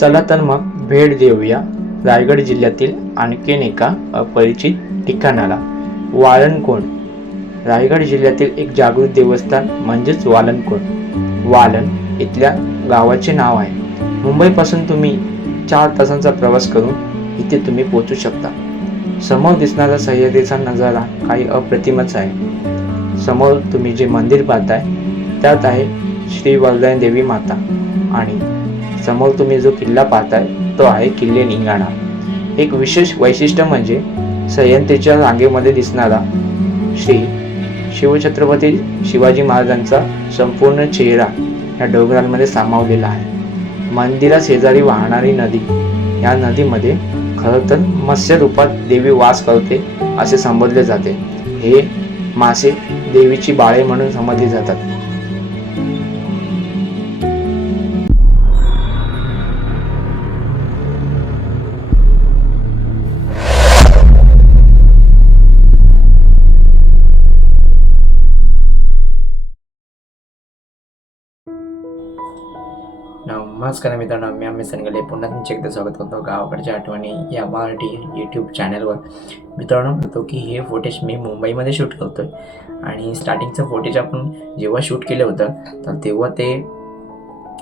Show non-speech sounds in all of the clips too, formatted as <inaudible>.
चला तर मग भेट देऊया रायगड जिल्ह्यातील आणखीन एका अपरिचित ठिकाणाला. वाळणकोण रायगड जिल्ह्यातील एक जागृत देवस्थान म्हणजेच वालनकोण वालन इथल्या गावाचे नाव आहे. मुंबईपासून तुम्ही चार तासांचा प्रवास करून इथे तुम्ही पोहोचू शकता. समोर दिसणारा सह्याद्रीचा नजारा काही अप्रतिमच आहे. समोर तुम्ही जे मंदिर पाहताय त्यात आहे श्री वरदायन देवी माता आणि समोर तुम्ही जो किल्ला पाहताय तो आहे किल्ले निंगाणा. एक विशेष वैशिष्ट्य म्हणजे सह्यंतेच्या रांगेमध्ये दिसणारा श्री शिवछत्रपती शिवाजी महाराजांचा संपूर्ण चेहरा या डोंगरांमध्ये सामावलेला आहे. मंदिरा शेजारी वाहणारी नदी या नदीमध्ये खरं तर मत्स्य रूपात देवी वास करते असे संबोधले जाते. हे मासे देवीची बाळे म्हणून समजली जातात. नमस्कार मित्रांनो मी आम्ही सनगले. पुन्हा तुमचे एकदा स्वागत करतो गावाकडच्या आठवणी या मराठी यूट्यूब चॅनलवर मित्रांनो म्हणतो की हे फुटेज मी मुंबईमध्ये शूट करतो आहे आणि स्टार्टिंगचं फुटेज आपण जेव्हा शूट केलं होतं तर तेव्हा ते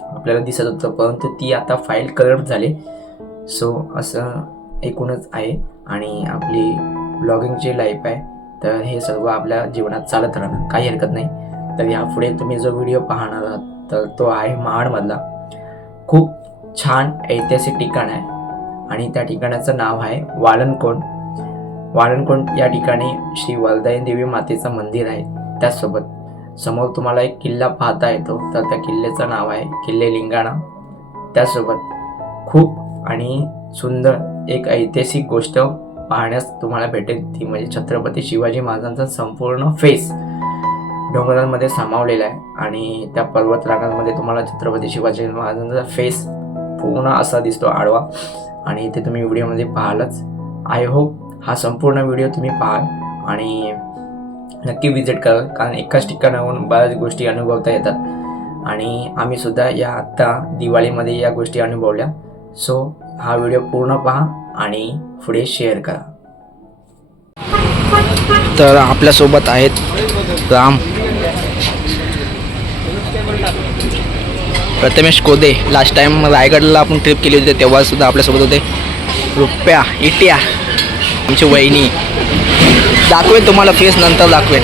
आपल्याला दिसत होतं परंतु ती आता फाईल करप्ट झाली. सो असं एकूणच आहे. आणि आपली ब्लॉगिंगची लाईफ आहे तर हे सर्व आपल्या जीवनात चालत राहणार काही हरकत नाही. तर यापुढे तुम्ही जो व्हिडिओ पाहणार आहात तर तो आहे महाडमधला. खूप छान ऐतिहासिक ठिकाण आहे. आणि त्या ठिकाणाचं नाव आहे वाळणकोंड वाळणकोंड या ठिकाणी श्री वरदायी देवी मातेचं मंदिर आहे त्याचसोबत समोर तुम्हाला एक किल्ला पाहता येतो तर त्या किल्ल्याचं नाव आहे किल्ले लिंगाणा. त्यासोबत खूप आणि सुंदर एक ऐतिहासिक गोष्ट पाहण्यास तुम्हाला भेटेल ती म्हणजे छत्रपती शिवाजी महाराजांचा संपूर्ण फेस. डोंगरांमध्ये सामावलेला आहे. आणि त्या पर्वतरांगांमध्ये तुम्हाला छत्रपती शिवाजी महाराजांचा फेस पूर्ण असा दिसतो आडवा. आणि ते तुम्ही व्हिडिओमध्ये पाहालच. आय होप हा संपूर्ण व्हिडिओ तुम्ही पाहाल. आणि नक्की विजिट कराल कारण एकाच ठिकाणाहून बऱ्याच गोष्टी अनुभवता येतात. आणि आम्ही सुद्धा या आत्ता दिवाळीमध्ये या गोष्टी अनुभवल्या. सो हा व्हिडिओ पूर्ण पहा आणि पुढे शेअर करा. तर आपल्यासोबत आहेत राम प्रथमेश कोदे लास्ट टाइम रायगडला आपण ट्रिप केली होती तेव्हा सुद्धा आपल्यासोबत होते. रुप्या इट्या आमची वहिनी. दाखवेन तुम्हाला फेस नंतर दाखवेन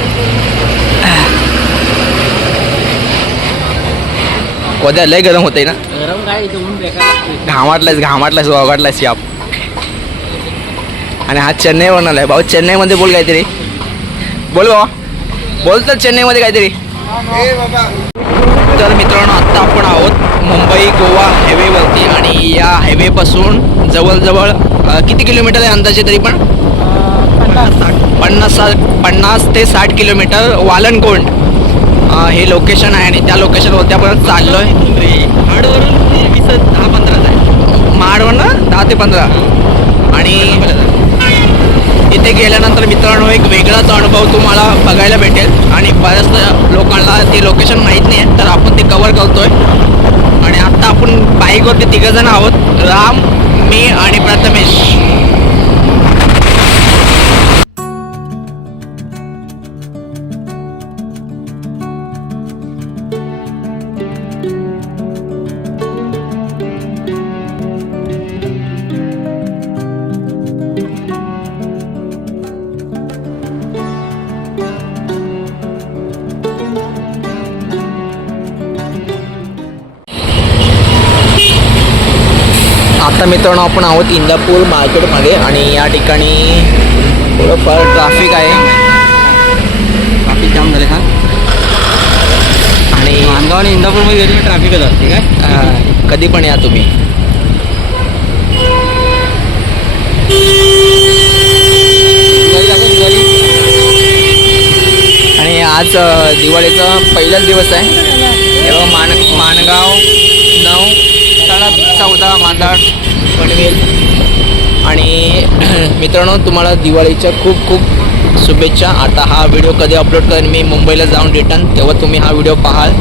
कोद्या लय गरम होते ना? गरम काय घामाटलायस घामाटलायस वगाटलायस याप. आणि हा चेन्नईवरून आलाय. भाऊ चेन्नईमध्ये बोल काहीतरी. बोल बाबा बोलतात चेन्नईमध्ये काहीतरी. तर मित्रांनो आत्ता आपण आहोत मुंबई गोवा हायवेवरती आणि या हायवेपासून जवळजवळ किती किलोमीटर आहे अंदाजे तरी पण? पन्नास साठ. पन्नास ते साठ किलोमीटर वालनकोंड. हे लोकेशन आहे आणि त्या लोकेशनवरती आपण चाललो आहे माडवरून वीस दहा पंधरा आहे दहा ते पंधरा. आणि इथे गेल्यानंतर मित्रांनो एक वेगळाच अनुभव तुम्हाला बघायला भेटेल. आणि बऱ्याच लोकांना ते लोकेशन माहीत नाही आहे तर आपण ते कवर करतोय. आणि आत्ता आपण बाईकवरती तिघंजण आहोत. राम मी आणि प्रथमेश. आता मित्रांनो आपण आहोत इंदापूर मार्केटमध्ये आणि या ठिकाणी थोडंफार ट्रॅफिक आहे. ट्रॅफिक जाम झाले का? आणि मानगाव आणि इंदापूरमध्ये गेली ट्रॅफिक होतं ठीक आहे? अं, कधी पण या तुम्ही. आणि आज दिवाळीचा पहिलाच दिवस आहे. तेव्हा मान माणगाव नऊ साडा चौदा मांदाड पनवेल. आणि <clears throat> मित्रांनो तुम्हाला दिवाळीच्या खूप खूप शुभेच्छा. आता हा व्हिडिओ कधी अपलोड करेन मी मुंबईला जाऊन रिटर्न तेव्हा तुम्ही हा व्हिडिओ पाहाल.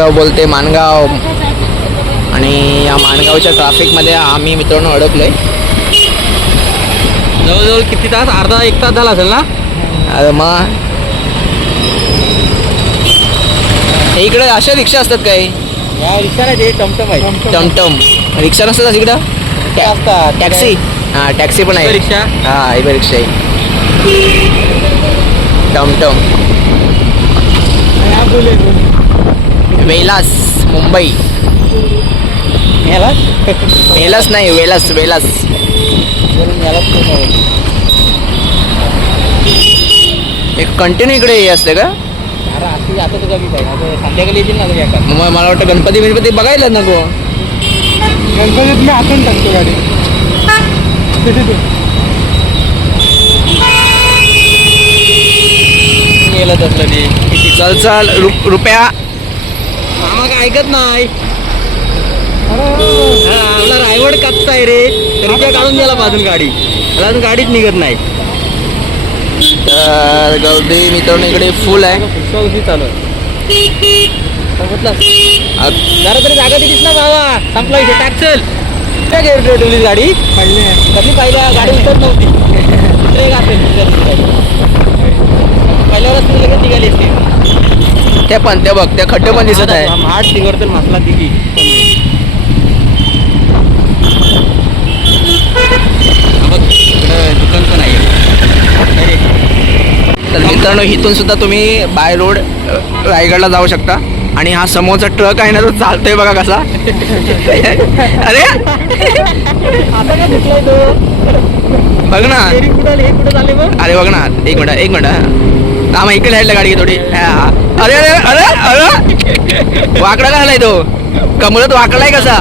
मानगाव बोलते मानगाव. आणि या मानगावच्या ट्रॅफिकमध्ये आम्ही मित्रांनो अडकलोय. जवळजवळ किती तास? अर्धा एक तास झाला असेल ना? अरे मग हे इकडे अशा रिक्षा असतात काय? या रिक्षा नाही ते टमटम आहे. टमटम. रिक्षा नसतात इकडं असतात. टॅक्सी. हां टॅक्सी पण आहे. रिक्षा? हां इबे रिक्षा आहे. टमटम. वेलास मुंबई. वेलास नाही वेलास वेलास. एक कंटिन्यू इकडे हे असते का? संध्याकाळी येतील ना मग मला वाटतं गणपती बिणपती बघायला नको. गणपतीत मी आपण टाकतो गाडी. गेलं तसलं ते किती चल. चल रुपया मामा काय ऐकत नाही. हा, आपला रायवड कापता आहे रे. रिक्षा काढून द्यायला बाजून गाडी. त्याला अजून गाडीच निघत नाही. तर गर्दी मित्रांनो इकडे फुल आहे. पुष्पावशी चालू आहे. जरा तरी जागा दिलीस ना बाबा संपला इथे टाक चल. काय ठेवली गाडी? कधी पहिल्या गाडी उतरत नव्हती. पहिल्या वेळेस तुम्ही लगेच निघाली असते. ते पण ते बघ ते खड्डे पण दिसत आहे. हाट तिकडं तर मसला दुकान पण आहे. अरे. तर मित्रांनो इथून सुद्धा तुम्ही बाय रोड रायगडला जाऊ शकता. आणि हा समोरचा ट्रक आहे ना तो चालतोय बघा कसा. अरे. बघ ना. अरे बघ ना एक मिनिट एक मिनिट. हा मग इकडे साईडला गाडी थोडी. हा. अरे अरे अरे अरे. वाकडा का आलाय तो. कमळत वाकडलाय कसा?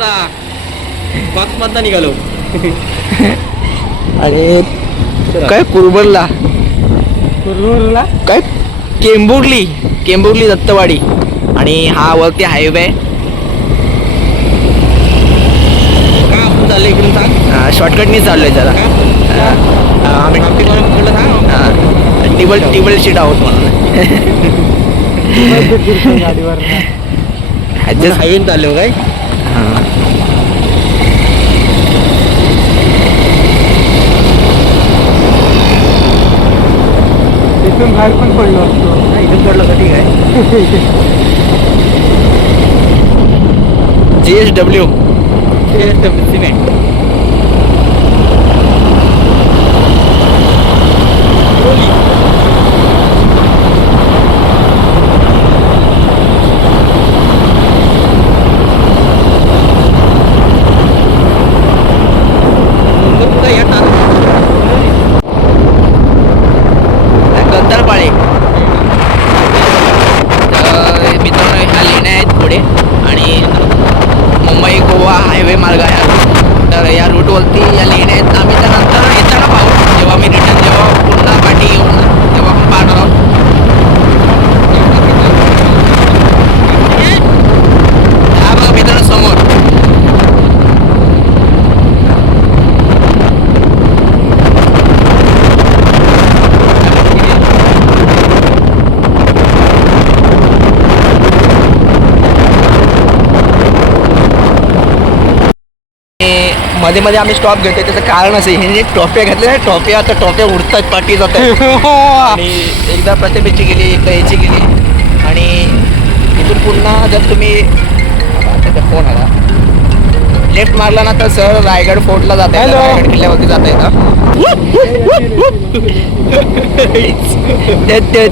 बॉक्स मधनं निघालो. <laughs> अरे काय कुरबरला? कुरला काय केंबुर्ली? केंबुर्ली दत्तवाडी. आणि हा वरती हायवे. का आपण चाललं इकडून सांग? शॉर्टकटनी चाललोय जरा. का हा, आम्ही पकडलं सांग? हा, टिबल टिबल शीट आहोत म्हणून. Adjust- हायवेन चाललो काय? हा. इथून बाहेर पण पडलो असतो. इथून पडलो का? ठीक आहे. <laughs> G S W cement Gandharpale तर मित्रांनो ह्या लेण्या आहेत पुढे आणि मुंबई गोवा हायवे मार्ग आहे हा. तर या रूटवरती या लेण्या आहेत आम्ही त्यानंतर येताना पाहू जेव्हा मी रिटर्न जेव्हा पुन्हा पाठी येऊन तेव्हा आपण पाहणार आहोत हा बघा मित्रांनो समोर आणि मध्ये मध्ये आम्ही स्टॉप घेतोय त्याचं कारण असं आहे, ह्यांनी टॉप्या घातल्या ना टॉप्या आता टॉप्या उडतात पाठी जात <laughs> आणि एकदा प्रतिभेची गेली एकदा याची गेली. आणि इथून पुन्हा जर तुम्ही त्याचा फोन आला. लेफ्ट मारला ना तर सर रायगड फोर्टला जात आहे. रायगड किल्ल्यावरती जात येतं ते-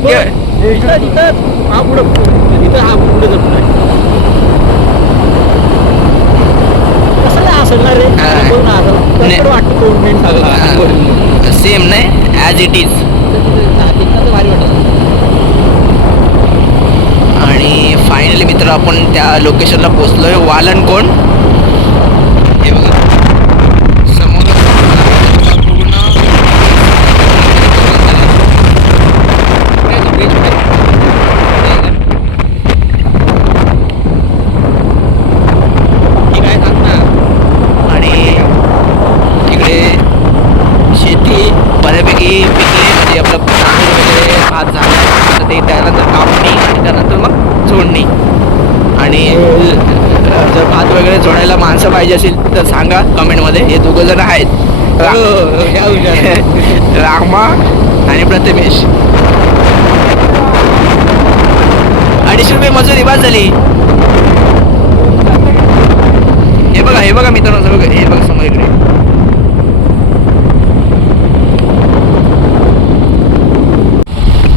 सेम नाही. ॲज इट इज आणि फायनली मित्र आपण त्या लोकेशनला पोचलोय वालन कोण? आणि जर भात वगैरे जोडायला माणसं पाहिजे असेल तर सांगा कमेंटमध्ये. हे दोघं जण आहेत. रा- <laughs> रामा आणि प्रथमेश. अडीचशे रुपये मजुरी बाद झाली. हे बघा हे बघा मित्रांनो सगळं हे बघा समोर इकडे.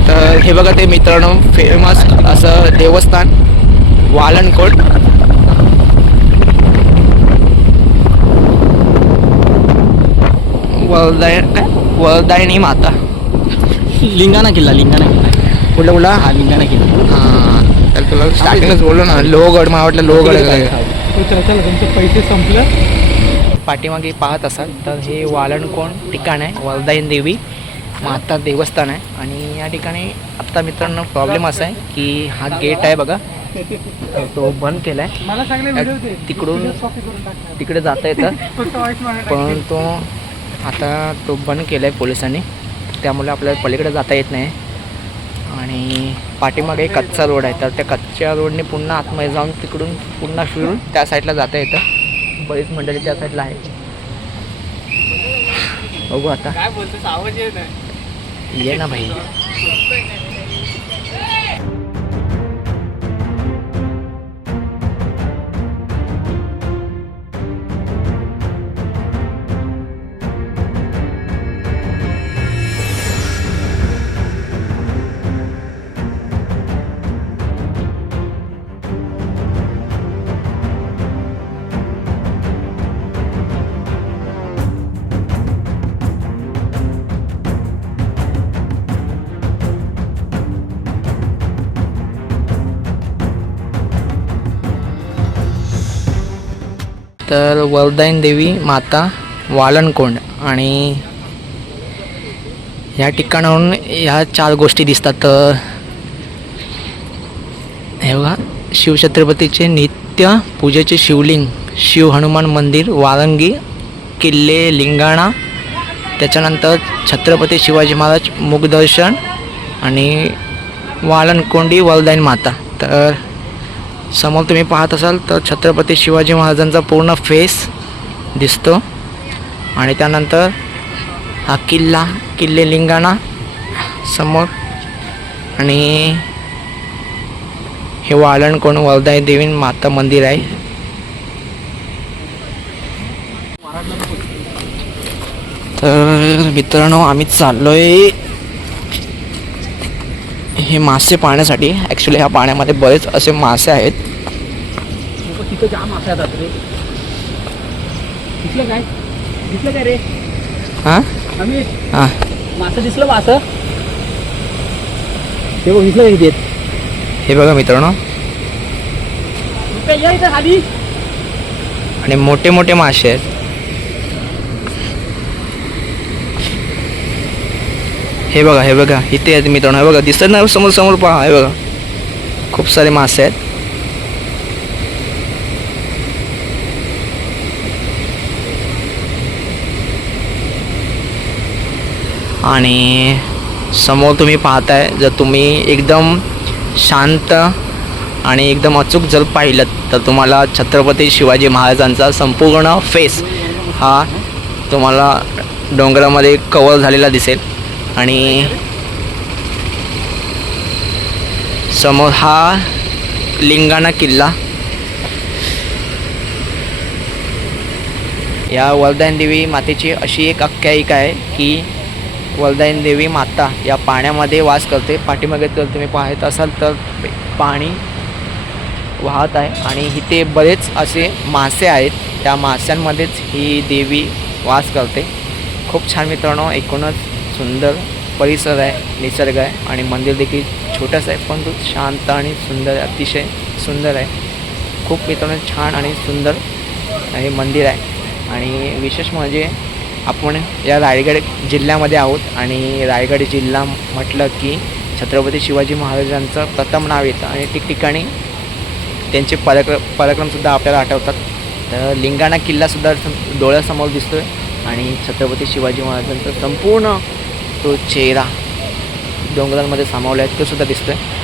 तर हे बघा ते मित्रांनो फेमस असं देवस्थान. वालनकोट. वळदाय काय वळदायणी माता. लिंगाणा किल्ला लिंगाणा किल्ला. कुठला कुठला? हा लिंगाणा किल्ला. हां तर तुला स्टार्टिंगच बोललो ना लोहगड मला वाटलं लोहगड आहे? चला चला तुमचे पैसे संपले. पाठीमागे पाहत असाल तर हे वालणकोण ठिकाण आहे वलदाईन देवी माता देवस्थान आहे. आणि या ठिकाणी आत्ता मित्रांनो प्रॉब्लेम असा आहे की हा गेट आहे बघा. तो बंद केला आहे तिकडून तिकडे जाता येतं. <laughs> परंतु आता तो बंद केला आहे पोलिसांनी. त्यामुळे आपल्याला पलीकडे जाता येत नाही. आणि पाठीमागे एक कच्चा रोड आहे. तर त्या कच्च्या रोडने पुन्हा आतमध्ये जाऊन तिकडून पुन्हा फिरून त्या साईडला जाता येतं. बरीच मंडळी त्या साईडला आहे बघू आता. ये ना भाई. तर वरदाईन देवी माता वालणकोंड आणि या ठिकाणाहून ह्या चार गोष्टी दिसतात. तर हे बघा शिवछत्रपतीचे नित्य पूजेचे शिवलिंग शिव हनुमान मंदिर वारंगी किल्ले लिंगाणा त्याच्यानंतर छत्रपती शिवाजी महाराज मुखदर्शन आणि वालनकोंडी वरदाईन माता. तर समोर तुम्ही पाहत असाल तर छत्रपती शिवाजी महाराजांचा पूर्ण फेस दिसतो. आणि त्यानंतर हा किल्ला किल्ले लिंगाणा समोर. आणि हे वाळणकोण वरदाई देवी माता मंदिर आहे. तर मित्रांनो आम्ही चाललोय हे मासे पाहण्यासाठी ॲक्च्युली ह्या पाण्यामध्ये बरेच असे मासे आहेत. तिथं जाम असा येतात रे. दिसलं काय? दिसलं काय रे? हां? आम्ही हां. मासं दिसलं मासं ते बघ दिसलं किती हे बघा मित्रांनो. इथं खाली. आणि मोठे मोठे मासे आहेत. हे बघा हे बघा इथे आहेत मित्रांनो हे बघा दिसत ना समोर समोर पहा हे बघा. खूप सारे मासे आहेत. आणि समोर तुम्ही पाहताय जर तुम्ही एकदम शांत आणि एकदम अचूक जर पाहिलं तर तुम्हाला छत्रपती शिवाजी महाराजांचा संपूर्ण फेस हा तुम्हाला डोंगरामध्ये कवर झालेला दिसेल. आणि समोर हा लिंगाणा किल्ला. या वरदान देवी मातेची अशी एक आख्यायिका आहे की वरदान देवी माता या पाण्यामध्ये वास करते पाठीमागे जर तुम्ही पाहत असाल तर पाणी वाहत आहे आणि इथे बरेच असे मासे आहेत. त्या माशांमध्येच ही देवी वास करते. खूप छान मित्रांनो एकूणच सुंदर परिसर आहे निसर्ग आहे आणि मंदिर देखील छोटंसं आहे पण तो शांत आणि सुंदर अतिशय सुंदर आहे. खूप मित्रांनो छान आणि सुंदर हे मंदिर आहे. आणि विशेष म्हणजे आपण या रायगड जिल्ह्यामध्ये आहोत आणि रायगड जिल्हा म्हटलं की छत्रपती शिवाजी महाराजांचं प्रथम नाव येतं आणि ठिकठिकाणी त्यांचे पराक्र पराक्रमसुद्धा आपल्याला आठवतात. तर लिंगाणा किल्लासुद्धा डोळ्यासमोर दिसतो आहे आणि छत्रपती शिवाजी महाराजांचं संपूर्ण तो चेहरा डोंगरांमध्ये सामावला आहे तो सुद्धा दिसतो आहे